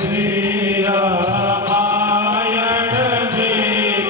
श्री रामायण जी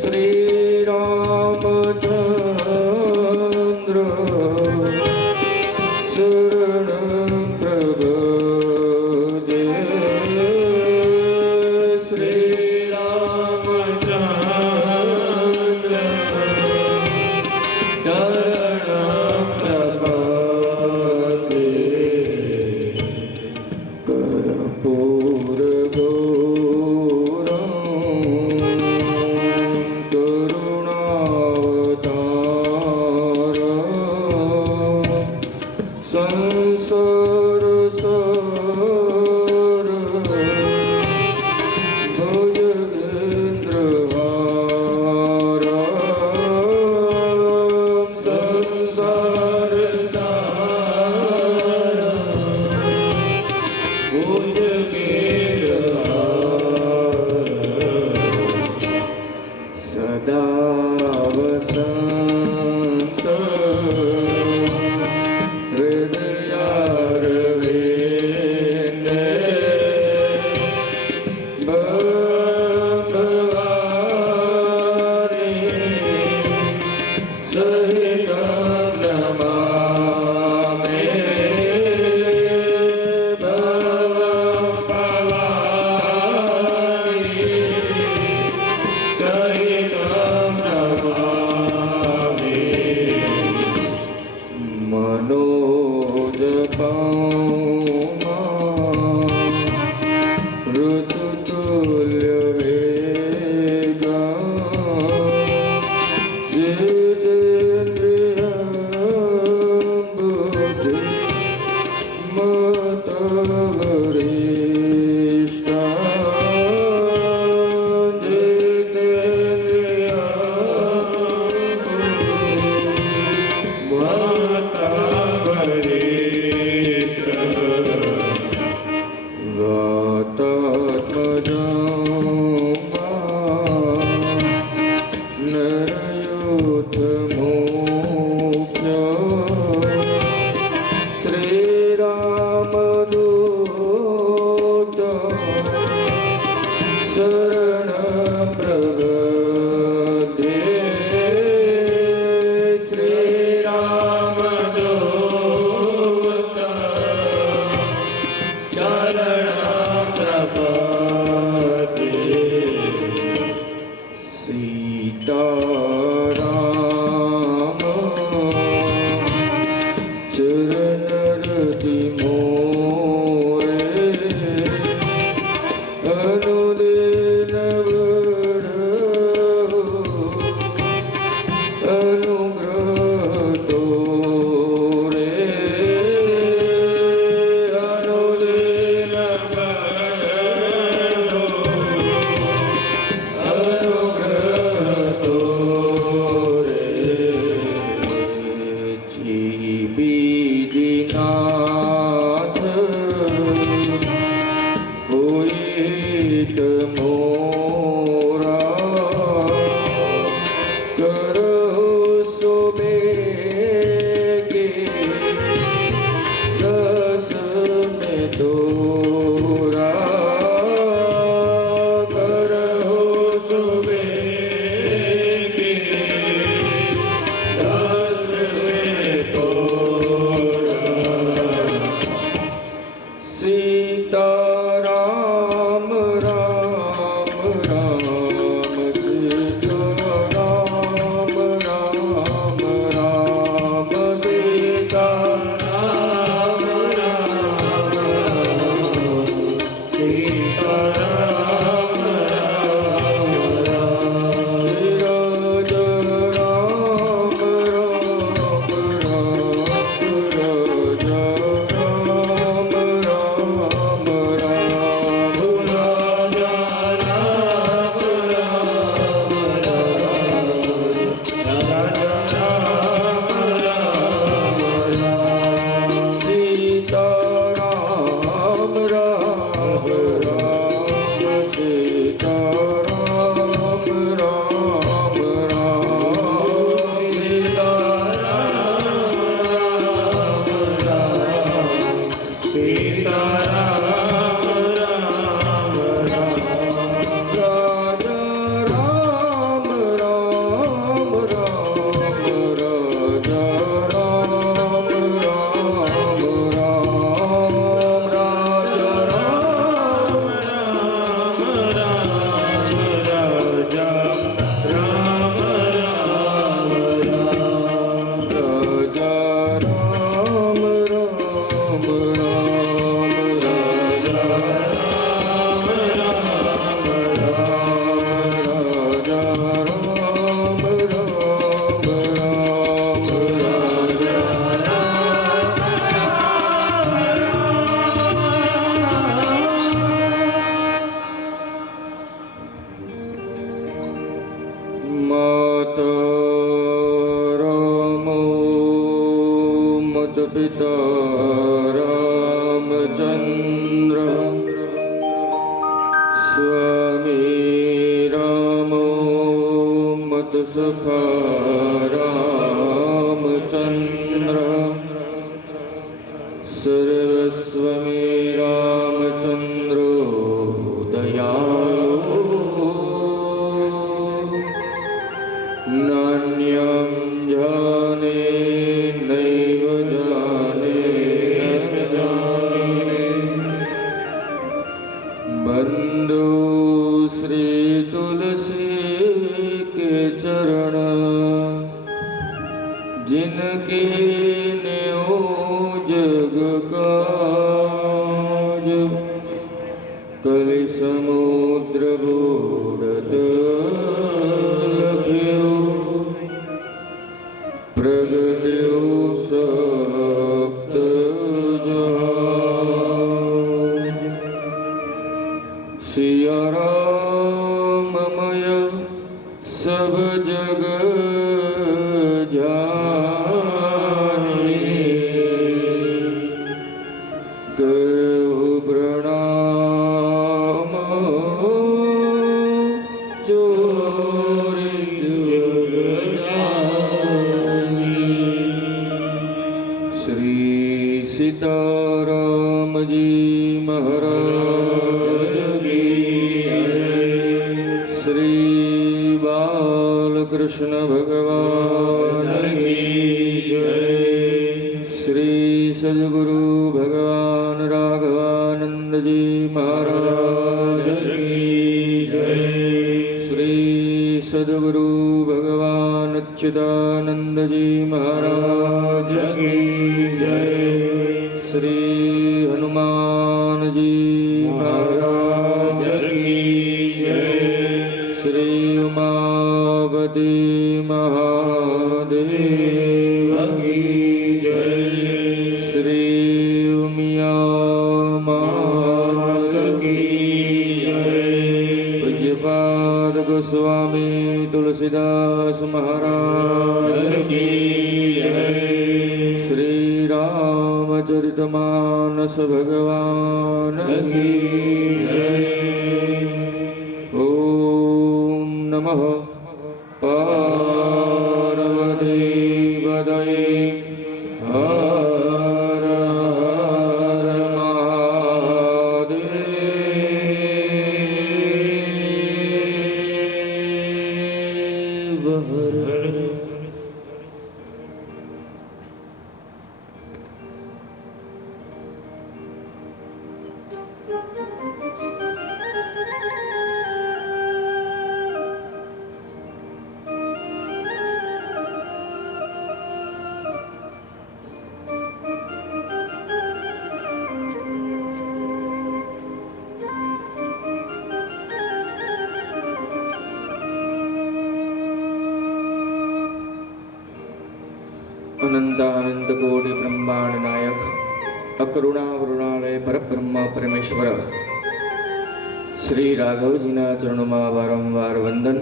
શ્રી સદા વસંત હૃદયારવિંદે ભગવાની સહિતં નમામિ ભગવાની સહિતં નમામિ મનોજ પાઉમાં ઋતુતુલ્ય વેગા जितेन्द्रियं बुद्धिमतवरिष्ठं जितेन्द्रियं नरयोत्तमोऽप्य श्रीरामदूत शरणं प्रपद्ये श्रीरामदूत शरणं प्रपद्ये सीताराम चरणरति मोरे अनुदिन वरदो अनुग्रह तोरे अनुदिन वरदो अनुग्रह तोरे जीविदिनाथ होइत मोरा करहु सुबेगे रस में तोरा करहु सुबेगे रस में तोरा सीताराम राम राम सीताराम राम राम सीताराम राम राम सीताराम राम राम राज राम राम राम राज राम राम सीताराम राम राम सीताराम राम राम सीताराम सीताराम राम राम राजा राम राम राम राजा राम राम राम राजा राम राम राम राजा राम राम राम राजा राम राम राम राजा राम राम राम राजा राम राम राम राजा माता रामो मत पिता रामचंद्र स्वामी रामो मत सखा रामचंद्र सर्वस्व में रामचंद्रो दयालु नान्यं जाने नैव जाने न जाने बंदो श्री तुलसी के चरण जिनके नेओ जग काज कलि समुद्र बूढ़त लख्यो प्रगट्यो सप्त जहान सिया राममय सब जग जाने करो प्रणाम जोरी जग जानी। श्री सीताराम जी महाराज की जय। श्री बालकृष्ण भगवान की जय। श्री सद्गुरु भगवान राघवानंद जी महाराज की जय। श्री सद्गुरु भगवान अच्युतानंद जी महाराज की जय। श्री हनुमान जी महाराज की जय। श्री उमापति महादेव की जय। श्री उमिया मात की जय। पूज्यपाद गोस्वामी तुलसीदास महाराज की जय। श्री रामचरितमानस भगवान की जय। ओम नमः पार्वती पतये हर हर महादेव हर हर। अनंतानंत कोटि ब्रह्मांड नायक अकरुणा वरुणालय परब्रह्म परमेश्वर श्री राघवजीना चरणों वारंवार वंदन।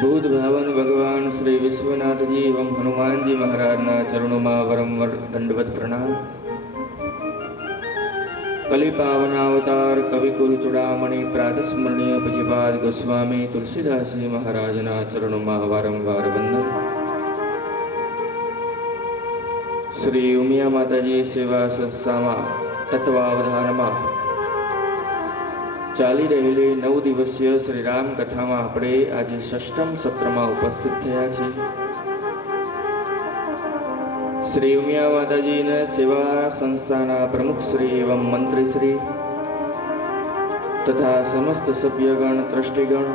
भूत भावन भगवान श्री विश्वनाथ जी एवं हनुमान जी महाराज ना चरणों वारंवार दंडवत प्रणाम। कलि पावनावतार कविकुल चूड़ामणि प्रातस्मरणीय पूज्यपाद गोस्वामी तुलसीदास जी महाराज ना चरणों वारंवार वंदन। श्री उमिया माताजी सेवा संस्थाમાં તત્વાવધાનમાં ચાલી રહેલી 9 દિવસીય શ્રી રામ કથામાં આપણે આજે 6મ સત્રમાં ઉપસ્થિત થયા છીએ। શ્રી ઉમિયા માતાજીના સેવા સંસ્થાના પ્રમુખ શ્રી એવં મંત્રી શ્રી તથા સમસ્ત સભ્યગણ ટ્રસ્ટીગણ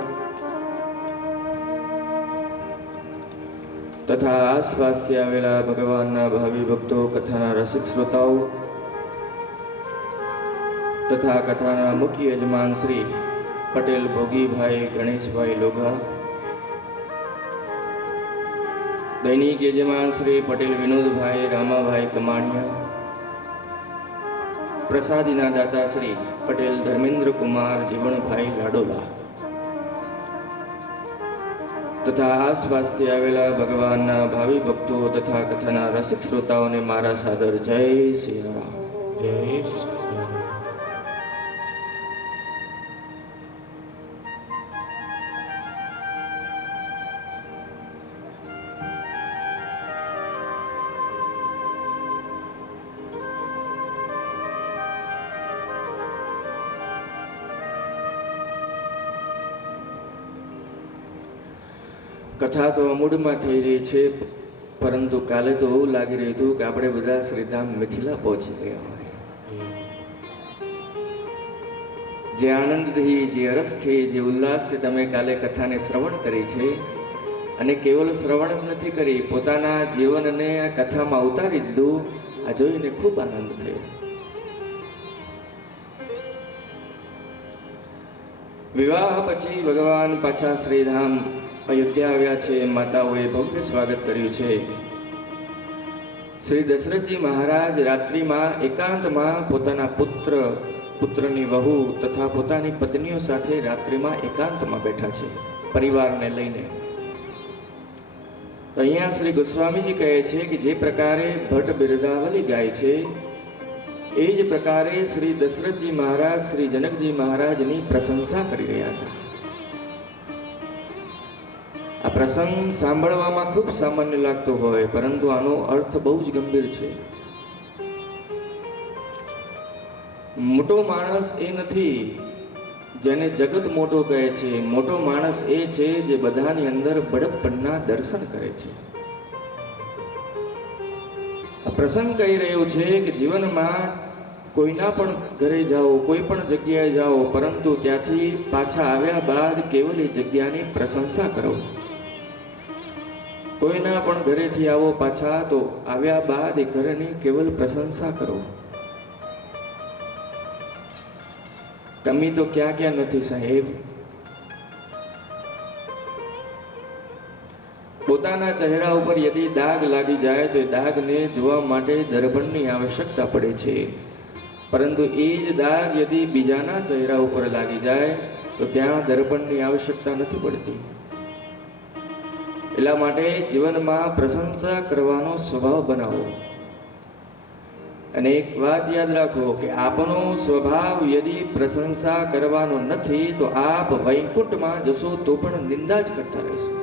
तथा आसपास से आवेला भगवानना भावी भक्तों कथाना रसिक श्रोताओं तथा कथाना मुख्य यजमान श्री पटेल भोगी भाई गणेश भाई लोगा, दैनिक यजमान श्री पटेल विनोद भाई रामा भाई कमाणिया, प्रसादीना दाता श्री पटेल धर्मेंद्र कुमार जीवन भाई लाडोला तथा आसपास से आवेला भगवानना भावी भक्तों तथा कथाना रसिक श्रोताओं ने मारा सादर जय श्री राम। जय श्री राम। કથા તો મૂળમાં થઈ રહી છે, પરંતુ કાલે તો એવું લાગી રહ્યું હતું કે આપણે બધા શ્રીધામ મિથિલા પહોંચી ગયા હોય. જે આનંદથી, જે રસથી, જે ઉલ્લાસથી તમે કાલે કથાને શ્રવણ કરી છે, અને કેવલ શ્રવણ જ નથી કરી, પોતાના જીવનને આ કથામાં ઉતારી દીધું. આ જોઈને ખૂબ આનંદ થયો. વિવાહ પછી ભગવાન પાછા શ્રીધામ અયોધ્યા આવ્યા છે. માતાઓએ ભવ્ય સ્વાગત કર્યું છે. શ્રી દશરથજી મહારાજ રાત્રિમાં એકાંતમાં પોતાના પુત્રની વહુ તથા પોતાની પત્નીઓ સાથે રાત્રિમાં એકાંતમાં બેઠા છે, પરિવારને લઈને. તો અહીંયા શ્રી ગોસ્વામીજી કહે છે કે જે પ્રકારે ભટ્ટ બિરદાવલી ગાય છે, એ જ પ્રકારે શ્રી દશરથજી મહારાજ શ્રી જનકજી મહારાજની પ્રશંસા કરી રહ્યા હતા. આ પ્રસંગ સાંભળવામાં ખૂબ સામાન્ય લાગતો હોય, પરંતુ આનો અર્થ બહુ જ ગંભીર છે. મોટો માણસ એ નથી જેને જગત મોટો કહે છે. મોટો માણસ એ છે જે બધાની અંદર બડપ્પનના દર્શન કરે છે. આ પ્રસંગ કહી રહ્યો છે કે જીવનમાં કોઈના પણ ઘરે જાઓ, કોઈ પણ જગ્યાએ જાઓ, પરંતુ ત્યાંથી પાછા આવ્યા બાદ કેવલ એ જગ્યાની પ્રશંસા કરો. કોઈના પણ ઘરેથી આવો પાછા, તો આવ્યા બાદ એ ઘરની કેવલ પ્રશંસા કરો. કમી તો ક્યાં ક્યાં નથી સાહેબ. પોતાના ચહેરા ઉપર યદિ દાગ લાગી જાય તો એ દાગને જોવા માટે દર્પણની આવશ્યકતા પડે છે, પરંતુ એ જ દાગ યદિ બીજાના ચહેરા ઉપર લાગી જાય તો ત્યાં દર્પણની આવશ્યકતા નથી પડતી. એટલા માટે જીવનમાં પ્રશંસા કરવાનો સ્વભાવ બનાવો. અને એક વાત યાદ રાખો કે આપનો સ્વભાવ યદિ પ્રશંસા કરવાનો નથી, તો આપ વૈકુંઠમાં જશો તો પણ નિંદા જ કરતા રહેશો.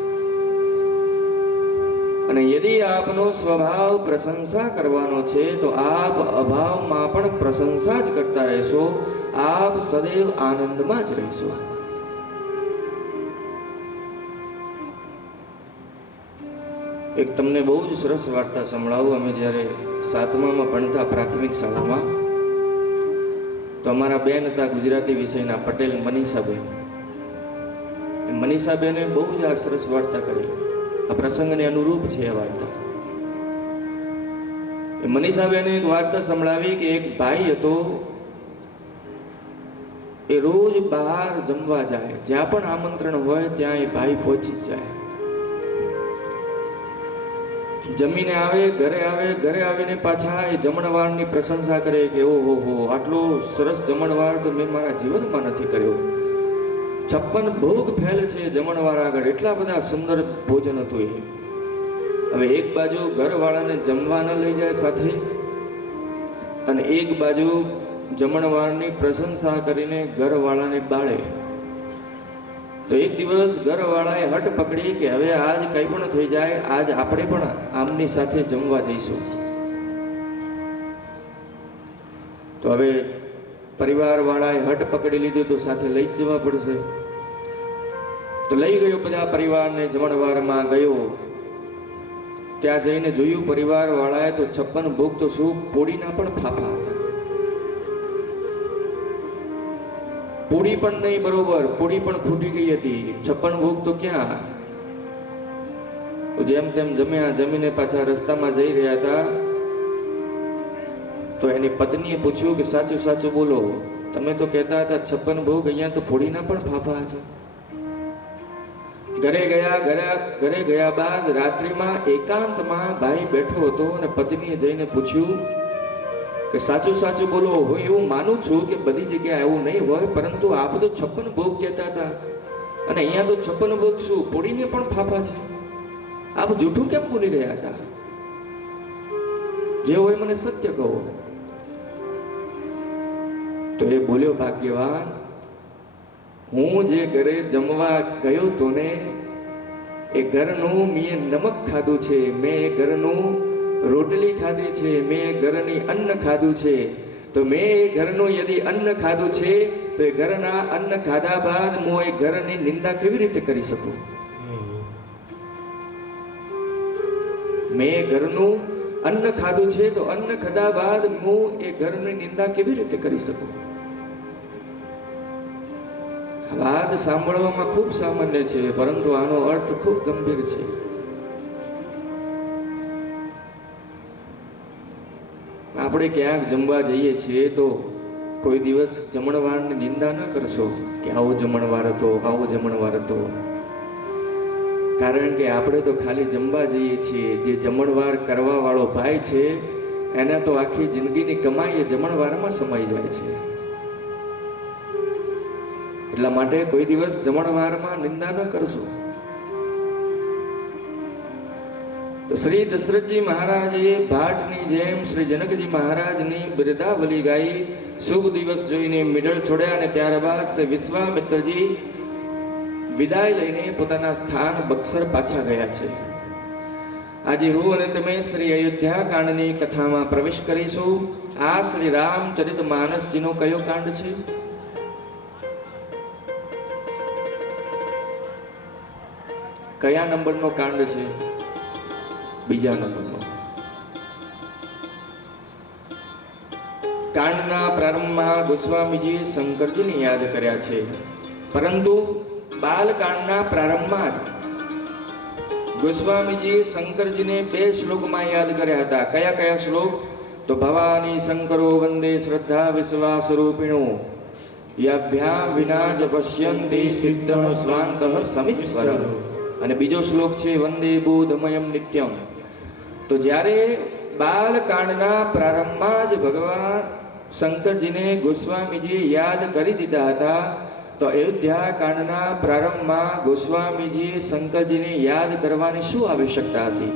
અને યદિ આપનો સ્વભાવ પ્રશંસા કરવાનો છે, તો આપ અભાવમાં પણ પ્રશંસા જ કરતા રહેશો. આપ સદૈવ આનંદમાં જ રહેશો. એક તમને બહુ જ સરસ વાર્તા સંભળાવું. અમે જ્યારે 7મામાં ભણતા પ્રાથમિક શાળામાં, તો અમારા બેન હતા ગુજરાતી વિષયના, પટેલ મનીષાબેન. મનીષાબેને બહુ જ આ સરસ વાર્તા કરી. આ પ્રસંગને અનુરૂપ છે આ વાર્તા. મનીષાબેને એક વાર્તા સંભળાવી કે એક ભાઈ હતો, એ રોજ બહાર જમવા જાય. જ્યાં પણ આમંત્રણ હોય ત્યાં એ ભાઈ પહોંચી જાય. જમીને આવે, ઘરે આવીને પાછા એ જમણવારની પ્રશંસા કરે કે ઓહો હો, આટલો સરસ જમણવાર તો મેં મારા જીવનમાં નથી કર્યો. 56 ભોગ ફેલ છે જમણવાર આગળ, એટલા બધા સુંદર ભોજન હતું એ. હવે એક બાજુ ઘરવાળાને જમવા ન લઈ જાય સાથે, અને એક બાજુ જમણવારની પ્રશંસા કરીને ઘરવાળાને બાળે. તો એક દિવસ ઘરવાળાએ હટ પકડી કે હવે આજ કંઈ પણ થઈ જાય, આજ આપણે પણ આમની સાથે જમવા જઈશું. તો હવે પરિવારવાળાએ હટ પકડી લીધું, તો સાથે લઈ જ જવા પડશે. તો લઈ ગયો બધા પરિવારને, જમણવારમાં ગયો. ત્યાં જઈને જોયું પરિવારવાળાએ તો 56 ભોગ તો શું, પોળીના પણ ફાફા હતા. પૂરી પણ નહીં બરોબર, પૂરી પણ ખૂટી ગઈ હતી. 56 ભોગ તો ક્યાં. જેમ તેમ જમ્યા. જમીને પાછા રસ્તામાં જઈ રહ્યા હતા, તો એની પત્નીએ પૂછ્યું કે સાચું સાચું બોલો, તમે તો કહેતા હતા 56 ભોગ, અહીંયા તો પૂરીના પણ ફાફા છે. ઘરે ગયા બાદ રાત્રિમાં એકાંતમાં ભાઈ બેઠો હતો, અને પત્નીએ જઈને પૂછ્યું કે સાચું સાચું બોલો, હું એવું માનું છું કે બધી જગ્યાએ એવું નહીં હોય, પરંતુ આપ તો 56 ભોગ કહેતા હતા, અને અહીંયા તો 56 ભોગ શું, પોડીને પણ ફાફા છે. આપ જૂઠું કેમ બોલી રહ્યા હતા? જે હોય મને સત્ય કહો. તો એ બોલ્યો, ભાગ્યવાન, હું જે ઘરે જમવા ગયો તો ને, એ ઘરનું મેં નમક ખાધું છે, મેં એ ઘરનું રોટલી ખાધી છે, મેં ઘરની અન્ન ખાધું છે. તો મેં એ ઘરનું યદિ અન્ન ખાધું છે, તો એ ઘરના અન્ન ખાધા બાદ હું એ ઘરની નિંદા કેવી રીતે કરી શકું? મેં ઘરનું અન્ન ખાધું છે તો અન્ન ખાધા બાદ હું એ ઘરની નિંદા કેવી રીતે કરી શકું? વાત સાંભળવામાં ખૂબ સામાન્ય છે, પરંતુ આનો અર્થ ખૂબ ગંભીર છે. આપણે ક્યાંક જમવા જઈએ છીએ તો કોઈ દિવસ જમણવારની નિંદા ન કરશો કે આવો જમણવાર હતો, આવો જમણવાર હતો. કારણ કે આપણે તો ખાલી જમવા જઈએ છીએ. જે જમણવાર કરવા વાળો ભાઈ છે એને તો આખી જિંદગીની કમાઈ એ જમણવારમાં સમાઈ જાય છે. એટલા માટે કોઈ દિવસ જમણવારમાં નિંદા ન કરશો. તો શ્રી દશરથજી મહારાજે ભાટની જેમ શ્રી જનકજી મહારાજની બિરદાવલી ગાઈ, શુભ દિવસ જોઈને મિડલ છોડ્યા અને ત્યારબાદ શ્રી વિશ્વામિત્રજી વિદાય લઈને પોતાના સ્થાન બક્સર પાછા ગયા છે. આજે હું અને તમે શ્રી અયોધ્યા કાંડની કથામાં પ્રવેશ કરીશું. આ શ્રી રામચરિત માનસજીનો કયો કાંડ છે? કયા નંબરનો કાંડ છે? બીજા નંબરનો. કાંડના પ્રારંભમાં ગોસ્વામીજી શંકરજીને યાદ કર્યા છે, પરંતુ બાલકાંડના પ્રારંભમાં જ ગોસ્વામીજી શંકરજીને 2 શ્લોકમાં યાદ કર્યા હતા. કયા કયા શ્લોક? તો ભવાની શંકરો વંદે શ્રદ્ધા વિશ્વાસ રૂપિણો યાભ્યામ વિના જ પશ્યંતિ સિદ્ધમ સ્વાંતઃ સમીશ્વર. અને બીજો શ્લોક છે વંદે બોધમયમ નિત્યમ. તો જ્યારે બાલકાંડના પ્રારંભમાં જ ભગવાન શંકરજીને ગોસ્વામીજી યાદ કરી દીધા હતા, તો અયોધ્યા કાંડના પ્રારંભમાં ગોસ્વામીજીએ શંકરજીને યાદ કરવાની શું આવશ્યકતા હતી?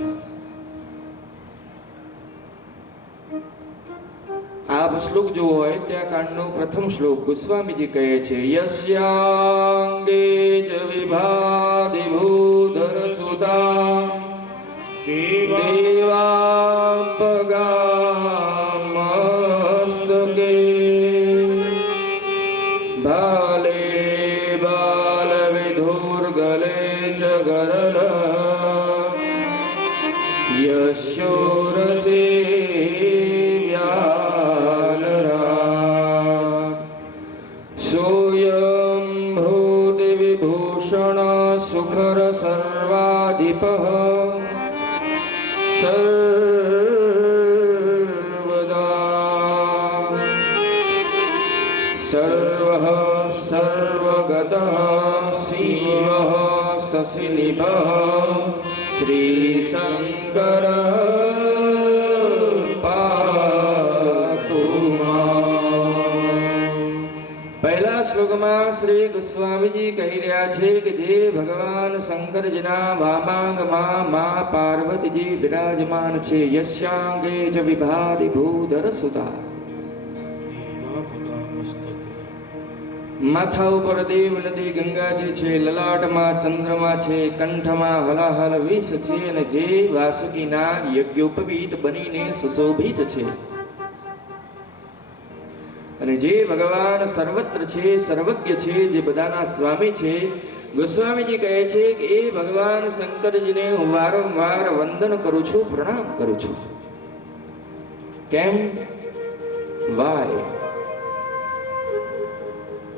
આ શ્લોક જો હોય ત્યાં કાંડનો પ્રથમ શ્લોક ગોસ્વામીજી કહે છે, યસ્યાંગે જ વિભાદિ ભૂધર સુતા દેવાપગામસ્તકે ભાલે બાલ વિધુર્ગલે ચ ગરલ યશોરસે સુખર સર્વાધિપ સર્વદા સર્વ સર્વગત શિવ શશિનિભ શ્રી શંકર પાતુ માં. પહેલા શ્લોકમાં શ્રી ગોસ્વામીજી કહી રહ્યા છે કે જે ભગવાન શંકરજીના વામાંગમાં મા પાર્વતીજી બિરાજમાન છે, યસ્યાંગે જ વિભાદિ ભૂધર સુતા. માથા ઉપર દેવ નદી ગંગાજી છે, લલાટમાં ચંદ્રમા છે, કંઠમાં હલાહલ વિષ છે, અને જે વાસુકીના યજ્ઞોપવીત બનીને સુશોભિત છે. અને જે ભગવાન સર્વત્ર છે, સર્વજ્ઞ છે, જે બધાના સ્વામી છે, ગોસ્વામીજી કહે છે કે એ ભગવાન શંકરજીને હું વારંવાર વંદન કરું છું, પ્રણામ કરું છું. કેમ? વાય?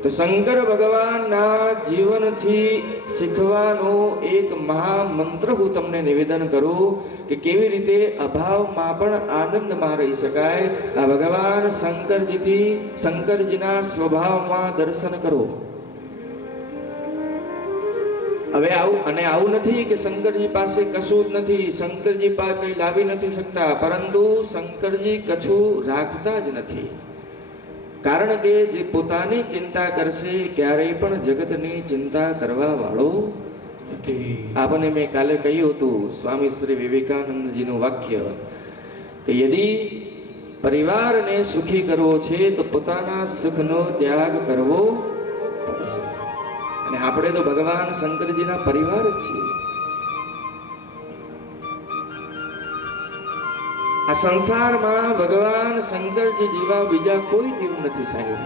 તો શંકર ભગવાનના જીવનથી શીખવાનો એક મહામંત્ર હું તમને નિવેદન કરું કે કેવી રીતે અભાવમાં પણ આનંદમાં રહી શકાય. આ ભગવાન શંકરજીના સ્વભાવમાં દર્શન કરો. હવે આવું નથી કે શંકરજી પાસે કશું જ નથી, શંકરજી પાસે કંઈ લાવી નથી શકતા, પરંતુ શંકરજી કશું રાખતા જ નથી. કારણ કે જે પોતાની ચિંતા કરશે ક્યારેય પણ જગતની ચિંતા કરવા વાળો નથી. આપણને મેં કાલે કહ્યું હતું સ્વામી શ્રી વિવેકાનંદજીનું વાક્ય કે યદિ પરિવારને સુખી કરવો છે તો પોતાના સુખનો ત્યાગ કરવો પડશે. અને આપણે તો ભગવાન શંકરજીના પરિવાર જ છીએ. આ સંસારમાં ભગવાન શંકરજી જેવા બીજા કોઈ દેવ નથી સાહેબ.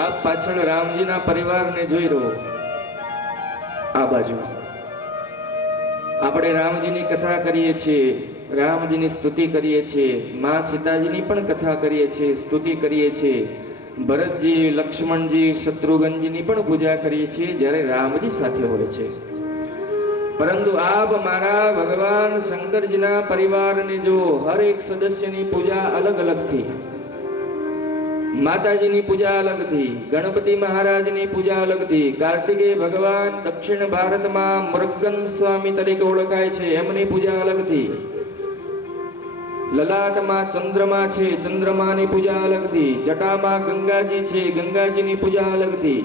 આપ પાછળ રામજીના પરિવારને જોઈ રહો, આ બાજુ આપણે રામજીની કથા કરીએ છીએ, રામજીની સ્તુતિ કરીએ છીએ, મા સીતાજીની પણ કથા કરીએ છીએ, સ્તુતિ કરીએ છીએ, ભરતજી, લક્ષ્મણજી, શત્રુઘ્નજીની પણ પૂજા કરીએ છીએ જ્યારે રામજી સાથે હોય છે. પરંતુ આપ મારા ભગવાન શંકરજીના પરિવારને જો હર એક સદસ્યની પૂજા અલગ અલગથી, માતાજીની પૂજા અલગથી, ગણપતિ મહારાજની પૂજા અલગથી, કાર્તિકેય ભગવાન દક્ષિણ ભારતમાં મુરગન સ્વામી તરીકે ઓળખાય છે એમની પૂજા અલગથી, લલાટમાં ચંદ્રમા છે, ચંદ્રમાની પૂજા અલગથી, જટામાં ગંગાજી છે, ગંગાજીની પૂજા અલગથી,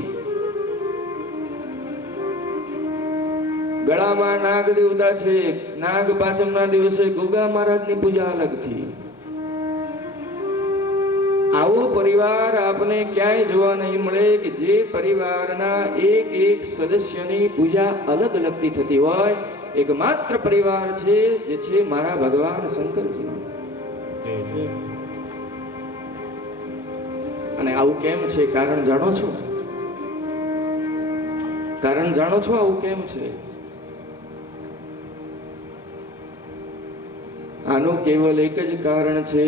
ગળામાં નાગ દેવતા છે, નાગ પાંચમના દિવસે ગોગા મહારાજની પૂજા અલગથી. આવો પરિવાર આપને ક્યાંય જોવા નહીં મળે કે જે પરિવારના એક એક સદસ્યની પૂજા અલગ અલગથી થતી હોય. એકમાત્ર પરિવાર છે જે છે મારા ભગવાન શંકરજીનો. અને આવું કેમ છે? કારણ જાણો છો? કારણ જાણો છો આવું કેમ છે? આનું કેવલ એક જ કારણ છે.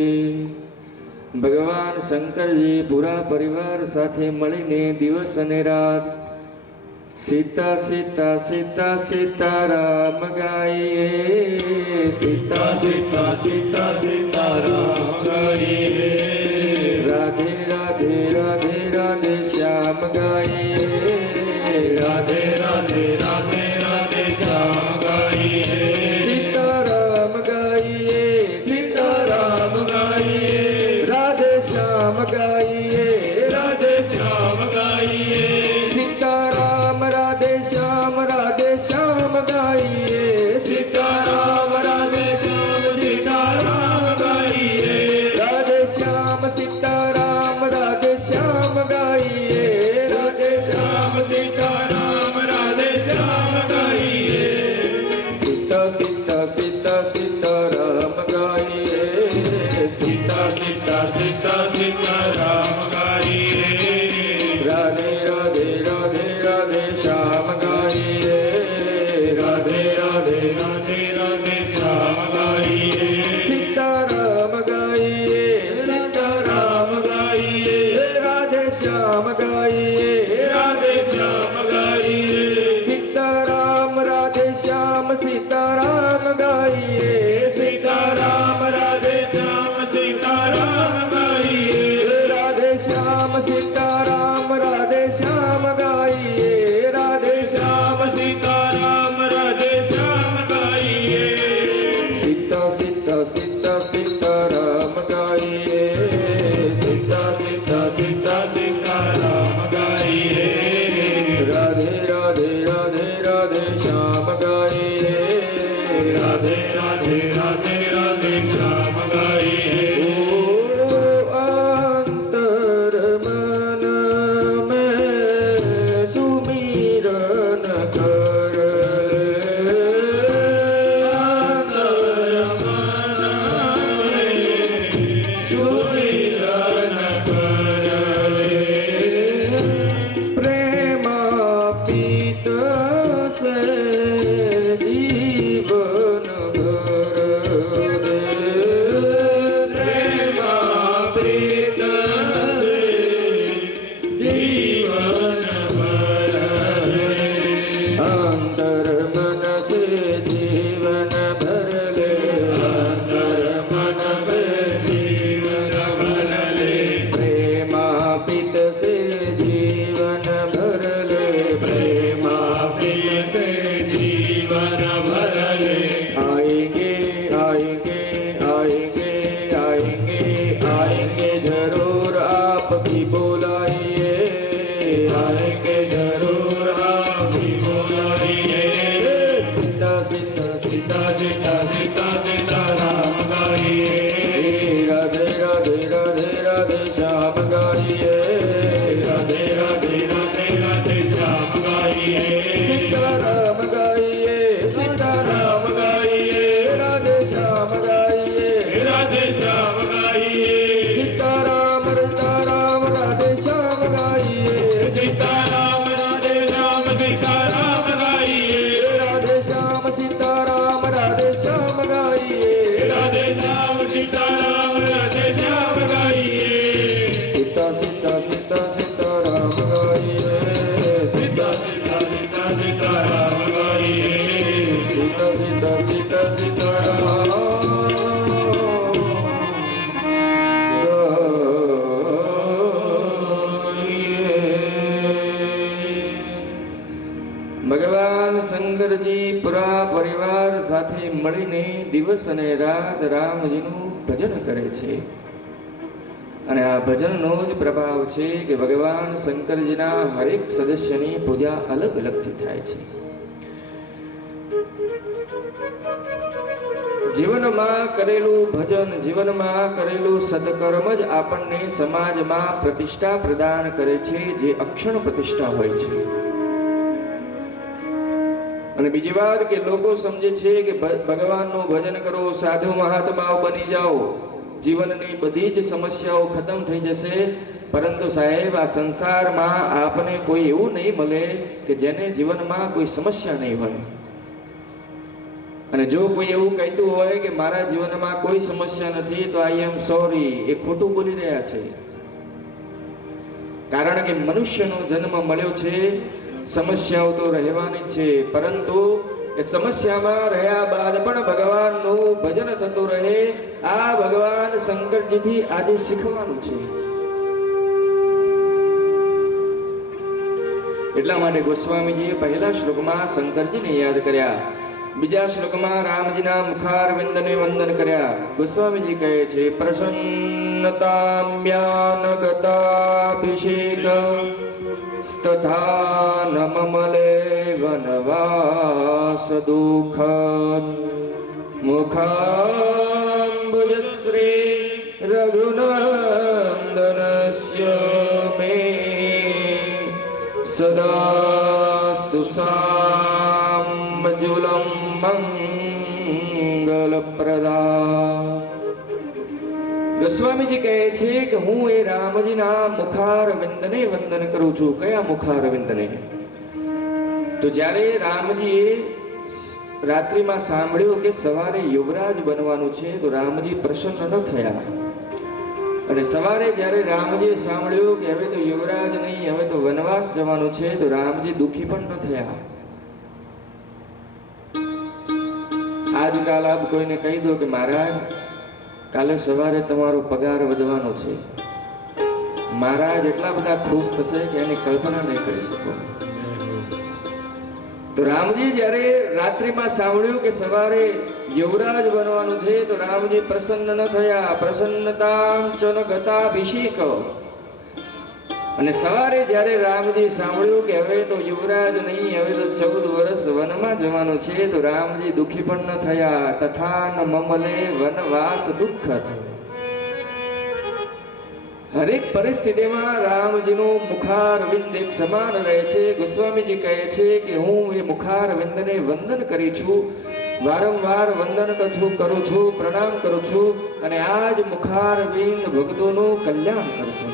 ભગવાન શંકરજી પૂરા પરિવાર સાથે મળીને દિવસ અને રાત સીતા સીતા સીતા સીતારામ ગાઈએ, સીતા સીતા સીતા સીતારામ ગાઈએ, રાધે રાધે રાધે રાધે શ્યામ ગાઈએ, રાધે રાધે રાધે રાધે શ્યામ ગાઈએ, સીતારામ ગાઈએ, સીતારામ ગાઈએ, રાધે શ્યામ ગાઈએ, રાધે શ્યામ ગાઈએ, સીતારામ રાધે શ્યામ ગાઈએ, સીતારામ રાધે શ્યામ સીતારામ ગાઈએ, રાધે શ્યામ સીતારામ રાધે શ્યામ ગાઈએ, રાધે શ્યામ સીતારામ રાધે શ્યામ ગાઈએ, સીતા સીતા સીતા સીતારામ ગાઈએ, સીતા સીતા સીતા સીતારામ ગાઈએ, રાધે રાધે રાધે રાધે શ્યામ ગાઈએ, રાધે રાધે રાધે રાધે શ્યામ ગાઈએ, સીતારામ ગાઈએ, સીતારામ ગાઈએ, રાધે શ્યામ ગાઈએ, રાધે શ્યામ ગાઈએ, સીતારામ રાધે શ્યામ સીતારામ ગાઈએ, સીતારામ રાધે શ્યામ સીતારામ ગાઈએ, રાધે શ્યામ સીતારામ રાધે શ્યામ ગાઈએ, રાધે શ્યામ સીતારામ રાધે શ્યામ ગાઈએ, સીતા સીતા સીતા સીતારામ ગાઈએ, સીતા સીતા સીતા સીતારામ ગાઈએ, રાધે રાધે રાધે રાધે શ્યામ ગાઈએ, રાધે રાધે રાધે રાધે શ્યામ ગાઈએ. ઓ અંતર મન મેં સુમિરન કર લે, અંતર મન મેં સુમિરન કર લે, પ્રેમાપિત સે જીવન ભર દે, પ્રેમાપિત સે જીવન ભર દે, અંતર મન સે જીવન ભર લે, અંતર મન સે જીવન ભર લે, પ્રેમાપિત સે જીવન ભર લે, પ્રેમાપિત સે जीवन भर ले, आएंगे आएंगे आएंगे आएंगे आएंगे जरूर आप भी बुलाइए, आएंगे जरूर आप भी बुलाइए, सीता सीता सीता सीता सीता सीताराम गाइए, राधे राधे राधे राधे श्याम गाइए, राधे राधे राधे राधे श्याम गाइए, सीताराम गाइए, सीताराम गाइए, राधे श्याम गाइए, राधे श्याम गाइए, सीताराम सीताराम राधे श्याम गाइए, सीताराम राधे श्याम सीताराम गाइए, राधे श्याम सीताराम રાધે શ્યામ ગાઈએ, રાધે શ્યામ સીતારામ રાધે શ્યામ ગાઈએ, સીતા સીતા સીતા સીતારામ ગાઈએ, સીતા સીતા સીતા સીતારામ ગાઈએ, સીતા સીતા સીતા સીતારામ ભગવાન શંકરજી પૂરા પરિવાર સાથે મળીને દિવસ અને રાત રામજીનું ભજન કરે છે. અને આ ભજનનો જ પ્રભાવ છે કે ભગવાન શંકરજીના હરેક સદસ્યની પૂજા અલગ અલગથી થાય છે. જીવનમાં કરેલું ભજન, જીવનમાં કરેલું સત્કર્મ જ આપણને સમાજમાં પ્રતિષ્ઠા પ્રદાન કરે છે, જે અક્ષણ પ્રતિષ્ઠા હોય છે. અને બીજી વાત કે લોકો સમજે છે કે ભગવાનનું ભજન કરો, સાધુ મહાત્માઓ બની જાઓ, જીવનની બધી જ સમસ્યાઓ ખતમ થઈ જશે. પરંતુ સાહેબ, આ સંસારમાં આપને કોઈ એવું નહીં મળે કે જેને જીવનમાં કોઈ સમસ્યા નહીં હોય. અને જો કોઈ એવું કહેતું હોય કે મારા જીવનમાં કોઈ સમસ્યા નથી, તો આઈ એમ સોરી, એ ખોટું બોલી રહ્યા છે. કારણ કે મનુષ્યનો જન્મ મળ્યો છે, સમસ્યાઓ તો રહેવાની છે, પરંતુ એ સમસ્યામાં રહ્યા બાદ પણ ભગવાનનું ભજન થતું રહે. આ ભગવાન શંકરજીથી આજે શીખવાનું છે. એટલા માટે ગોસ્વામીજીએ પહેલા શ્લોકમાં શંકરજીને યાદ કર્યા, બીજા શ્લોકમાં રામજીના મુખારવિંદને વંદન કર્યા. ગોસ્વામીજી કહે છે, પ્રસન્નતામ્યાનગતાભિષેક તથા નમમલે વનવાસ દુઃખદ મુખાંબુજશ્રી રઘુનંદનસ્ય મે સદા સુસામ્બજુલમ મંગલપ્રદા. ગોસ્વામીજી કહે છે કે હું એ રામજીના મુખારવિંદને વંદન કરું છું. કયા મુખારવિંદને? તો જ્યારે રામજીએ રાત્રિમાં સાંભળ્યું કે સવારે યુવરાજ બનવાનું છે, તો રામજી પ્રસન્ન ન થયા. અને સવારે જ્યારે રામજીએ સાંભળ્યું કે હવે તો યુવરાજ નહીં, હવે તો વનવાસ જવાનું છે, તો રામજી દુઃખી પણ ન થયા. આજકાલ આપ કોઈને કહી દો કે મહારાજ કાલે સવારે તમારો પગાર વધવાનો છે, મહારાજ એટલા બધા ખુશ થશે કે એની કલ્પના નહીં કરી શકો. તો રામજી જ્યારે રાત્રિમાં સાંભળ્યું કે સવારે યુવરાજ બનવાનું છે, તો રામજી પ્રસન્ન ન થયા. પ્રસન્નતામ ચન ગતાભિષેક. અને સવારે જ્યારે રામજી સાંભળ્યું કે હવે તો યુવરાજ નહીં, હવે તો 14 વર્ષ વનમાં જવાનું છે, તો રામજી દુઃખી પણ ન થયા. તથા ન મમલે વનવાસ દુઃખદ. હરેક પરિસ્થિતિમાં રામજીનું મુખારવિંદ એક સમાન રહે છે. ગોસ્વામીજી કહે છે કે હું એ મુખારવિંદને વંદન કરી છું, વારંવાર વંદન કરું છું, પ્રણામ કરું છું. અને આ જ મુખારવિંદ ભક્તોનું કલ્યાણ કરશે.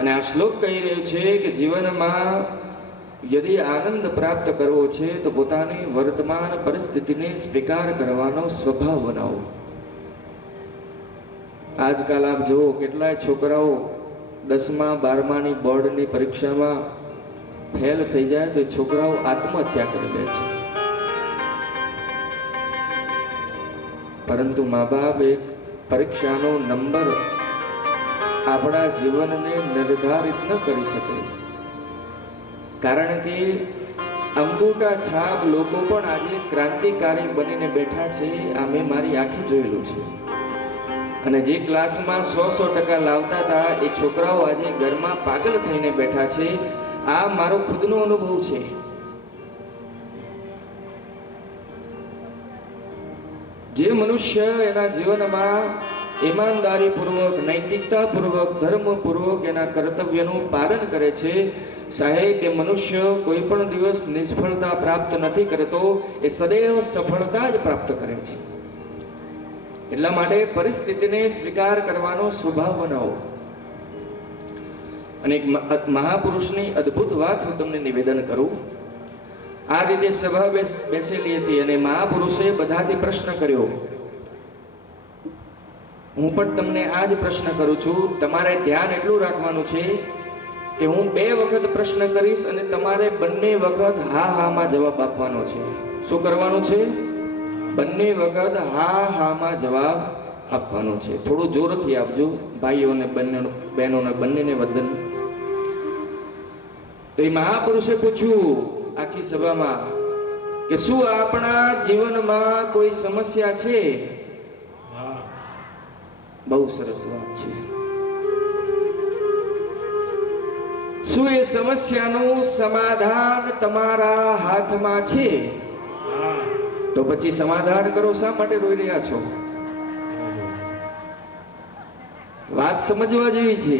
અને આ શ્લોક કહી રહ્યો છે કે જીવનમાં યદિ આનંદ પ્રાપ્ત કરવો છે, તો પોતાની વર્તમાન પરિસ્થિતિને સ્વીકાર કરવાનો સ્વભાવ બનાવો. આજકાલ આપ જુઓ, કેટલાય છોકરાઓ 10મા 12માની બોર્ડની પરીક્ષામાં ફેલ થઈ જાય તો છોકરાઓ આત્મહત્યા કરી લે છે. પરંતુ મા બાપ એક પરીક્ષાનો નંબર આપણા જીવનને નિર્ધારિત ન કરી શકે. કારણ કે અંગૂઠા છાપ લોકો પણ આજે ક્રાંતિકારી બનીને બેઠા છે. આ મેં મારી આંખે જોયેલું છે. અને જે ક્લાસમાં 100% લાવતા હતા, એ છોકરાઓ આજે ઘરમાં પાગલ થઈને બેઠા છે. આ મારો ખુદનો અનુભવ છે. જે મનુષ્ય એના જીવનમાં ઈમાનદારીપૂર્વક, નૈતિકતાપૂર્વક, ધર્મપૂર્વક એના કર્તવ્યનું પાલન કરે છે, સાહેબ, એ મનુષ્ય કોઈ પણ દિવસ નિષ્ફળતા પ્રાપ્ત નથી કરતો, એ સદૈવ સફળતા જ પ્રાપ્ત કરે છે. એટલા માટે પરિસ્થિતિને સ્વીકાર કરવાનો સ્વભાવ બનાવો. અને એક મહાપુરુષની અદ્ભુત વાત હું તમને નિવેદન કરું. આ રીતે સભા બેસેલી હતી અને મહાપુરુષે બધાથી પ્રશ્ન કર્યો. હું પણ તમને આ જ પ્રશ્ન કરું છું. તમારે ધ્યાન એટલું રાખવાનું છે કે હું 2 વખત પ્રશ્ન કરીશ અને તમારે બંને વખત હા હામાં જવાબ આપવાનો છે. શું કરવાનું છે? બંને વખત હા હામાં જવાબ આપવાનો છે. થોડું જોરથી આપજો ભાઈઓને, બહેનોને બંનેને વંદન. તો એ મહાપુરુષે પૂછ્યું આખી સભામાં કે શું આપણા જીવનમાં કોઈ સમસ્યા છે? બહુ સરસ વાત છે. શું એ સમસ્યાનું સમાધાન તમારા હાથમાં છે? તો પછી સમાધાન કરો. શા માટે રોઈ રહ્યા છો? વાત સમજવા જેવી છે.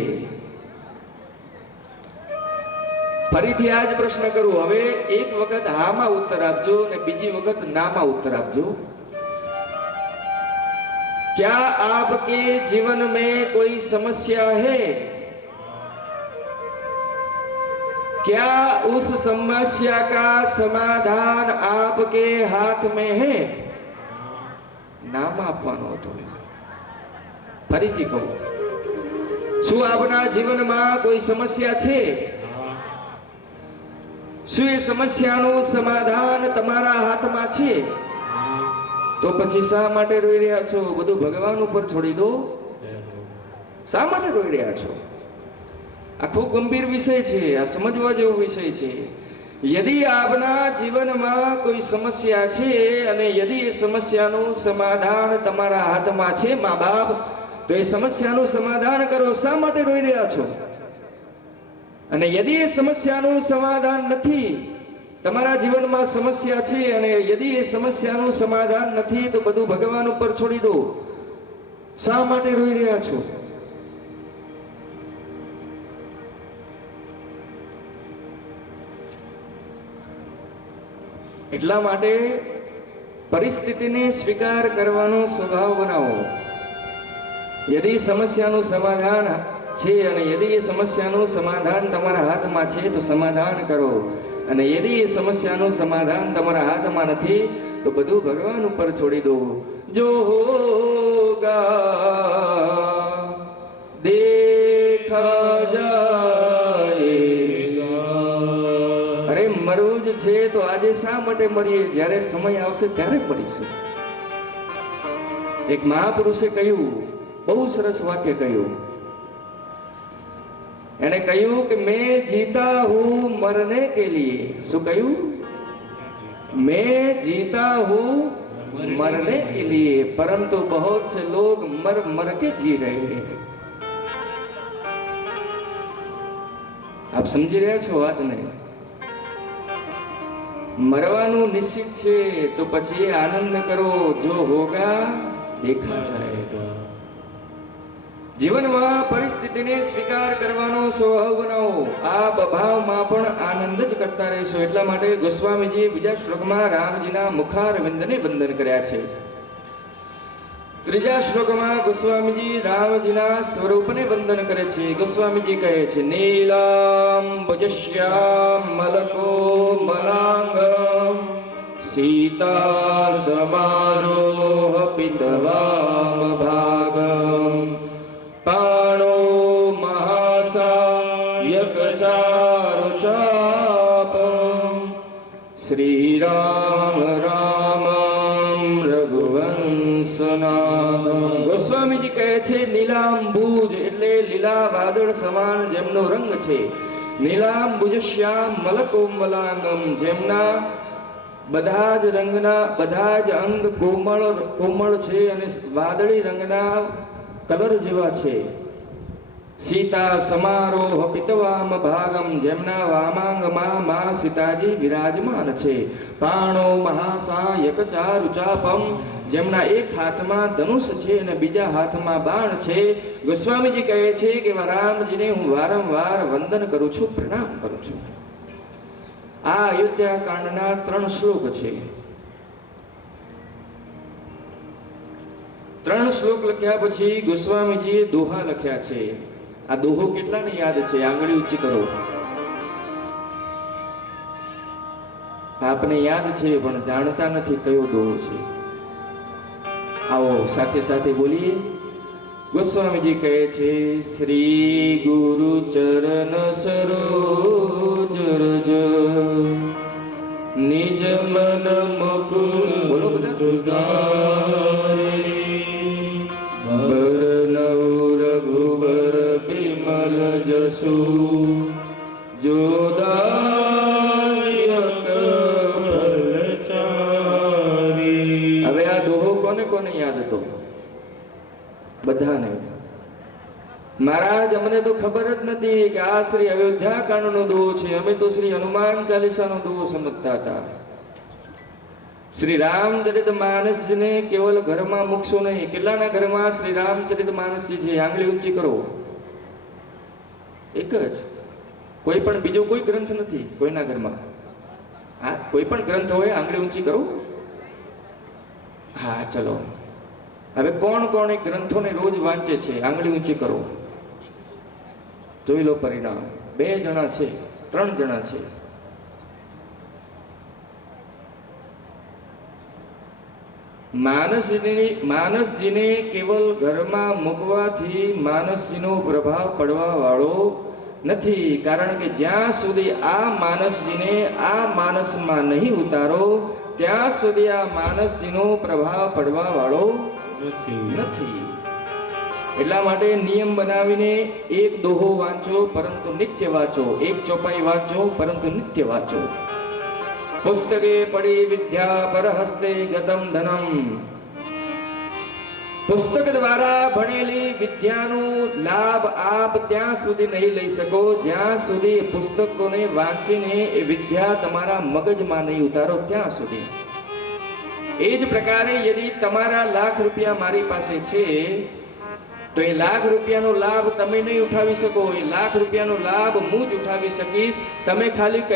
ફરીથી આ જ પ્રશ્ન કરું. હવે એક વખત હામાં ઉત્તર આપજો અને બીજી વખત નામાં ઉત્તર આપજો. क्या आपके जीवन में कोई समस्या है? क्या उस समस्या का समाधान आपके हाथ में है? नाम આપવાનો હતો. ફરીથી કહું, શું આપના જીવનમાં કોઈ સમસ્યા છે? શું એ સમસ્યાનું સમાધાન તમારા હાથમાં છે? તો પછી શા માટે રોઈ રહ્યા છો? બધું ભગવાન ઉપર છોડી દો. શા માટે રોઈ રહ્યા છો? આ ખૂબ ગંભીર વિષય છે. આ સમજવા જેવો વિષય છે. યદિ આપના જીવનમાં કોઈ સમસ્યા છે અને યદિ એ સમસ્યાનું સમાધાન તમારા હાથમાં છે મા બાપ, તો એ સમસ્યાનું સમાધાન કરો. શા માટે રોઈ રહ્યા છો? અને યદિ એ સમસ્યાનું સમાધાન નથી, તમારા જીવનમાં સમસ્યા છે અને યદિ એ સમસ્યાનું સમાધાન નથી, તો બધું ભગવાન ઉપર છોડી દો. શા માટે રોઈ રહ્યા છો? એટલા માટે પરિસ્થિતિને સ્વીકાર કરવાનો સ્વભાવ બનાવો. યદિ સમસ્યાનું સમાધાન છે અને યદિ એ સમસ્યાનું સમાધાન તમારા હાથમાં છે તો સમાધાન કરો. અને યદિ એ સમસ્યાનું સમાધાન તમારા હાથમાં નથી તો બધું ભગવાન ઉપર છોડી દો. જો હોગા દેખા જાયેગા. અરે મરવું જ છે તો આજે શા માટે મરીએ? જ્યારે સમય આવશે ત્યારે મરીશું. એક મહાપુરુષે કહ્યું, બહુ સરસ વાક્ય કહ્યું. એને કહ્યું કે मैं जीता हूं मरने के लिए. શું કહ્યું? मैं जीता हूं मरने के लिए, परंतु बहुत से लोग मर मर के जी रहे हैं. આપ સમજી રહ્યા છો વાતને? મરવાનું નિશ્ચિત છે તો પછી આનંદ કરો. જો હોગા દેખા જાયેગા. જીવનમાં પરિસ્થિતિને સ્વીકાર કરવાનો સ્વભાવ બનાવો. આ ભાવમાં પણ આનંદ જ કરતા રહેશો. એટલા માટે ગોસ્વામીજી બીજા શ્લોકમાં રામજીના મુખારવિંદને વંદન કર્યા છે. ત્રીજા શ્લોકમાં ગોસ્વામીજી રામજીના સ્વરૂપને વંદન કરે છે. ગોસ્વામીજી કહે છે, નીલામ ભજશ્યામ મલકો મલાંગમ સીતા સમારોહ પિતવામ ભાગમ પાણો મહાસાયક ચારુ ચાપમ શ્રી રામ રામ રઘુવંશનાથમ. ગોસ્વામીજી કહે છે, નીલાંબુજ એટલે લીલા વાદળ સમાન જેમનો રંગ છે. નીલાંબુજ શ્યામ મલકો મલાંગમ, જેમના બધા જ રંગના બધા જ અંગ કોમળ છે અને વાદળી રંગના કલર જેવા છે. સીતા સમારોહ પિતવામ ભાગમ, જેમના વામાંગમાં માં સીતાજી વિરાજમાન છે. પાણો મહાસાયક ચારુ ચાપમ, જેમના એક હાથમાં ધનુષ છે અને બીજા હાથમાં બાણ છે. ગોસ્વામીજી કહે છે કે રામજીને હું વારંવાર વંદન કરું છું, પ્રણામ કરું છું. આ અયોધ્યા કાંડના 3 શ્લોક છે. 3 શ્લોક લખ્યા પછી ગોસ્વામીજીએ દોહા લખ્યા છે. આ દોહો કેટલાને યાદ છે? આંગળી ઊંચી કરો. આપને યાદ છે પણ જાણતા નથી કયો દોહો છે. આવો સાથે સાથે બોલીએ. ગોસ્વામીજી કહે છે, શ્રી ગુરુ ચરણ સરોજ રજ નિજ મન મુકુર. બોલો બધા. સુધારી બરનઉ રઘુબર બિમલ જસુ જોદાયક ફલચારી. હવે આ દોહો કોને કોને યાદ હતો? બધાને. મહારાજ અમને તો ખબર જ નથી કે આ શ્રી અયોધ્યા કાંડનો દોહો છે. અમે તો શ્રી હનુમાન ચાલીસાનો દોહો સમજતા હતા. શ્રી રામચરિત માનસજીને કેવલ ઘરમાં મૂકશો નહીં. કેટલાના ઘરમાં શ્રી રામચરિત માનસજી છે? આંગળી ઊંચી કરો. એક જ. કોઈ પણ બીજો કોઈ ગ્રંથ નથી કોઈના ઘરમાં? હા, કોઈ પણ ગ્રંથ હોય આંગળી ઊંચી કરો. હા, ચલો. હવે કોણ કોણ એ ગ્રંથોને રોજ વાંચે છે? આંગળી ઊંચી કરો. જોઈ લો પરિણામ. 2 જણા છે, 3 જણા છે. માનસજીને કેવલ ઘરમાં મૂકવાથી માનસજીનો પ્રભાવ પડવા વાળો નથી. કારણ કે જ્યાં સુધી આ માનસજીને આ માનસમાં નહીં ઉતારો ત્યાં સુધી આ માનસજીનો પ્રભાવ પડવા વાળો નથી. એટલા માટે નિયમ બનાવીને એક દોહો વાંચો પરંતુ નિત્ય વાંચો. એક ચોપાઈ વાંચો પરંતુ નિત્ય વાંચો. પુસ્તકે પડી વિદ્યા પર હસ્તે ગતમ ધનમ. પુસ્તક દ્વારા ભણેલી વિદ્યાનો લાભ આપ ત્યાં સુધી નહીં લઈ શકો જ્યાં સુધી પુસ્તકોને વાંચીને એ વિદ્યા તમારા મગજમાં નહીં ઉતારો ત્યાં સુધી. એ જ પ્રકારે યદી તમારા લાખ રૂપિયા મારી પાસે છે તો એ લાખ રૂપિયાનો લાભ તમે નહીં ઉઠાવી શકો. એ લાખ રૂપિયાનો લાભ હું જ ઉઠાવી શકીશ. તમે ખાલી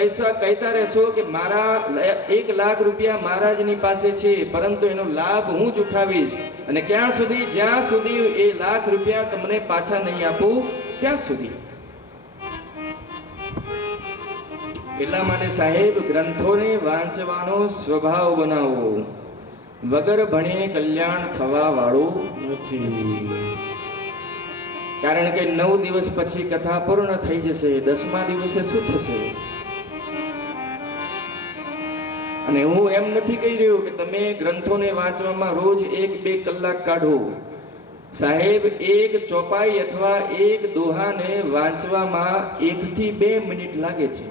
કહેતા રહેશો કે મારા 1 લાખ રૂપિયા મહારાજની પાસે છે પરંતુ એનો લાભ હું જ ઉઠાવીશ. અને ક્યાં સુધી? જ્યાં સુધી એ લાખ રૂપિયા તમને પાછા નહીં આપું ત્યાં સુધી. એટલા માટે સાહેબ ગ્રંથોને વાંચવાનો સ્વભાવ બનાવો. વગર ભણે કલ્યાણ થવા વાળું નથી. કારણ કે 9 દિવસ પછી કથા પૂર્ણ થઈ જશે. 10મા દિવસે શું થશે? અને હું એમ નથી કહી રહ્યો કે તમે ગ્રંથોને વાંચવામાં રોજ 1-2 કલાક કાઢો. સાહેબ, એક ચોપાઈ અથવા એક દોહાને વાંચવામાં 1 થી 2 મિનિટ લાગે છે.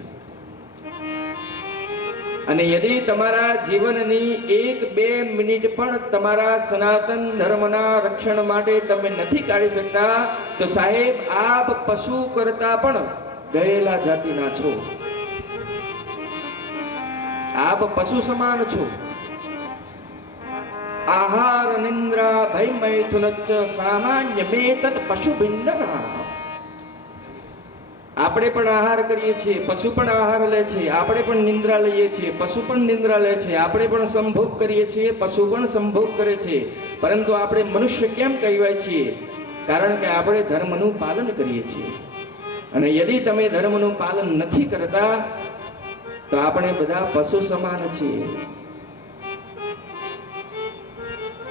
અને યદી તમારા જીવનની 1-2 મિનિટ પણ તમારા સનાતન ધર્મના રક્ષણ માટે તમે નથી કાઢી શકતા તો સાહેબ આપ પશુ કરતા પણ ગયેલા જાતિના છો. આપ પશુ સમાન છો. આહાર નિંદ્રા ભય મૈથુનચ્ચ સામાન્ય મેતત પશુ ભિન્નના. આપણે પણ આહાર કરીએ છીએ, પશુ પણ આહાર લે છે. આપણે પણ નિંદ્રા લઈએ છીએ, પશુ પણ નિંદ્રા લે છે. આપણે પણ સંભોગ કરીએ છીએ, પશુ પણ સંભોગ કરે છે. પરંતુ આપણે મનુષ્ય કેમ કહેવાય છીએ? કારણ કે આપણે ધર્મનું પાલન કરીએ છીએ. અને યદી તમે ધર્મનું પાલન નથી કરતા તો આપણે બધા પશુ સમાન છીએ.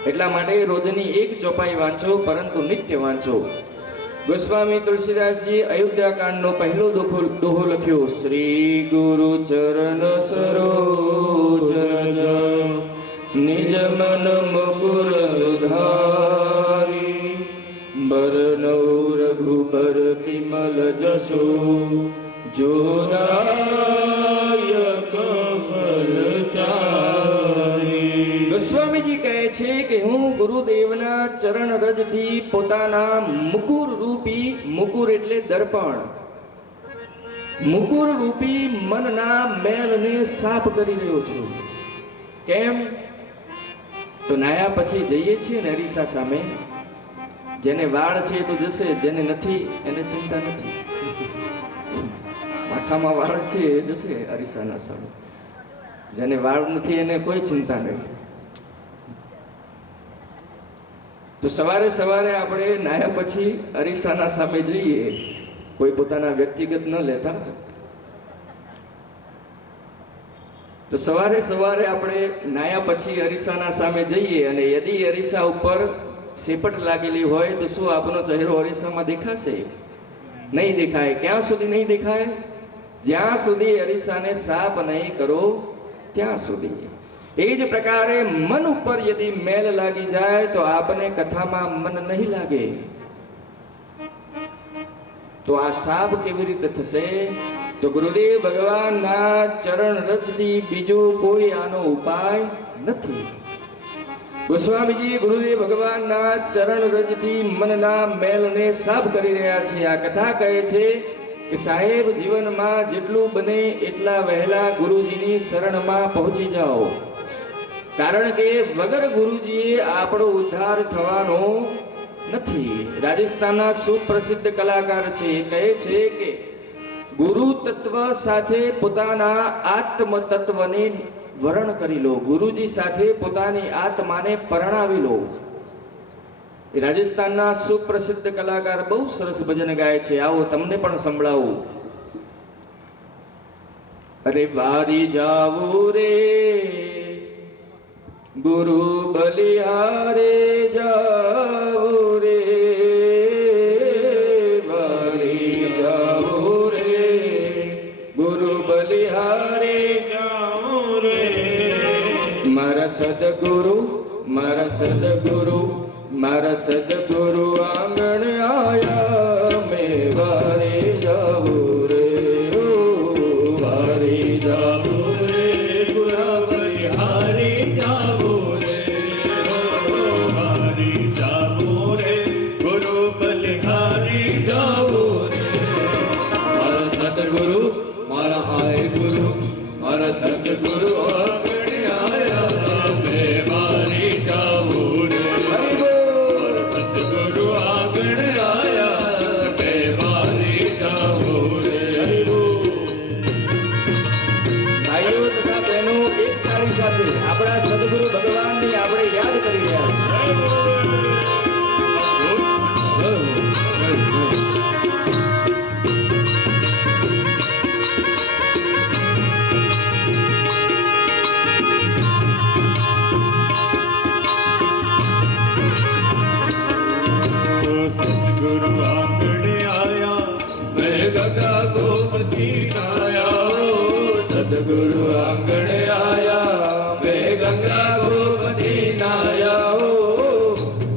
એટલા માટે રોજની 1 ચોપાઈ વાંચો પરંતુ નિત્ય વાંચો. ગોસ્વામી તુલસીદાસજી અયોધ્યા કાંડનો પહેલો દોહો લખ્યો. શ્રી ગુરુ ચરણ સરોજ રજ નિજ મન મુકુર સુધારી બરનઉ રઘુબર બિમલ જસુ જોદાયક ફલચારી. ગોસ્વામીજી કહે છે કે હું ગુરુદેવના ચરણ રજથી પોતાના મુકુર રૂપી, મુકુર એટલે દર્પણ, મુકુર રૂપી મનના મેલને સાફ કરી રહ્યો છું. કેમ? તો નાયા પછી જઈએ છીએ ને અરીસા સામે. જેને વાળ છે તો જશે, જેને નથી એને ચિંતા નથી. માથામાં વાળ છે એ જશે અરીસાના સામે. જેને વાળ નથી એને કોઈ ચિંતા નહીં. તો સવારે સવારે આપણે નાયા પછી અરીસાના સામે જઈએ. કોઈ પોતાના વ્યક્તિગત ન લેતા. તો સવારે સવારે આપણે નાયા પછી અરીસાના સામે જઈએ અને યદી અરીસા ઉપર સેપટ લાગેલી હોય તો શું આપનો ચહેરો અરીસામાં દેખાશે? નહીં દેખાય. ક્યાં સુધી નહીં દેખાય? જ્યાં સુધી અરીસાને સાફ નહીં કરો ત્યાં સુધી. એ જ પ્રકારે મન ઉપર યદી મેલ લાગી જાય તો આપને કથામાં મન નહીં લાગે. તો આ સાફ કેવી રીતે થશે? તો ગુરુદેવ ભગવાનના ચરણ રજથી બીજો કોઈ આનો ઉપાય નથી. ગોસ્વામીજી ગુરુદેવ ભગવાનના ચરણ રજથી મનના મેલને સાફ કરી રહ્યા છે. આ કથા કહે છે કે સાહેબ, જીવનમાં જેટલું બને એટલા વહેલા ગુરુજીની શરણમાં પહોંચી જાઓ. કારણ કે વગર ગુરુજીએ આપણો ઉદ્ધાર થવાનો નથી. રાજસ્થાનના સુપ્રસિદ્ધ કલાકાર છે, એ કહે છે કે ગુરુ તત્વ સાથે પોતાના આત્મ તત્વને વરણ કરી લો. ગુરુજી સાથે પોતાની આત્માને પરણાવી લો. એ રાજસ્થાનના સુપ્રસિદ્ધ કલાકાર બહુ સરસ ભજન ગાય છે. આવો તમને પણ સંભળાવું. અરે વારી જાવું રે ગુરુ બલિહારે જાવું રે, વારી જાવું રે ગુરુ બલિહારે જાવું રે. મારા સદગુરુ મારા સદગુરુ આંગણ આયા, મેં વારે જાવું રે, ઓ વારી જાવું રે ગુરુ બલિહારે જાવું રે, વારી જાવું રે ગુરુ બલિહારી જાવું રે. મારા સદગુરુ મારા આય ગુરુ, મારા સદગુરુ આંગણે આયા, મેં વારી જાવું રે. મારા સદગુરુ આંગણે આયા, મેં વારી જાવું રે. ભાઈઓ તથા બહેનો, એક તાળી સાથે આપણા સદગુરુ ભગવાનની આપણે યાદ કરી રહ્યા સદગુરુ આંગણે આયા, મેં ગંગા ગોમતી નાયા. સદગુરુ આંગણે આયા, મેં ગંગા ગોમતી નાયા.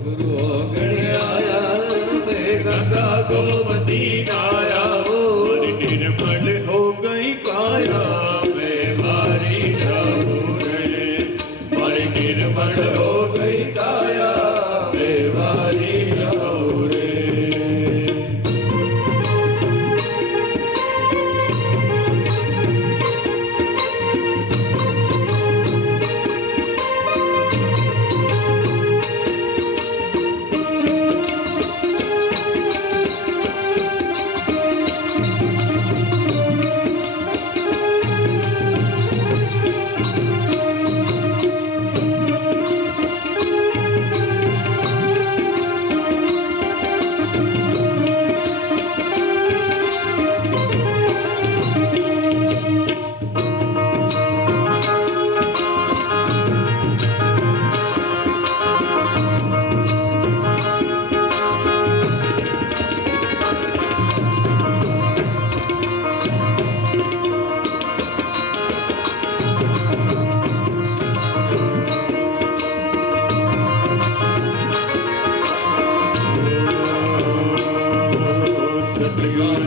ગુરુ આંગણે આયા, મેં ગંગા ગોમતી નાયા. નિર્મલ હો ગઈ કાયા, મેં વારી જાવું રે. મારી નિર્મળ હો ગઈ કાયા, મેં વારી જાઉં રે.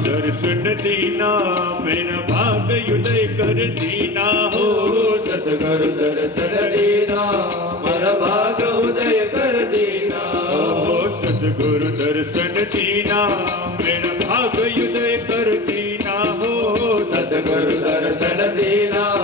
દર્શન દીના, મેરા ભાગ યુદય કર દીના હો. સદગુરુ દર્શન દીના, મારા ભાગ ઉદય કર દીના. સદગુરુ દર્શન દીના, મેરા ભાગ યુદય કર દીના હો. સદગુરુ દર્શન દીના,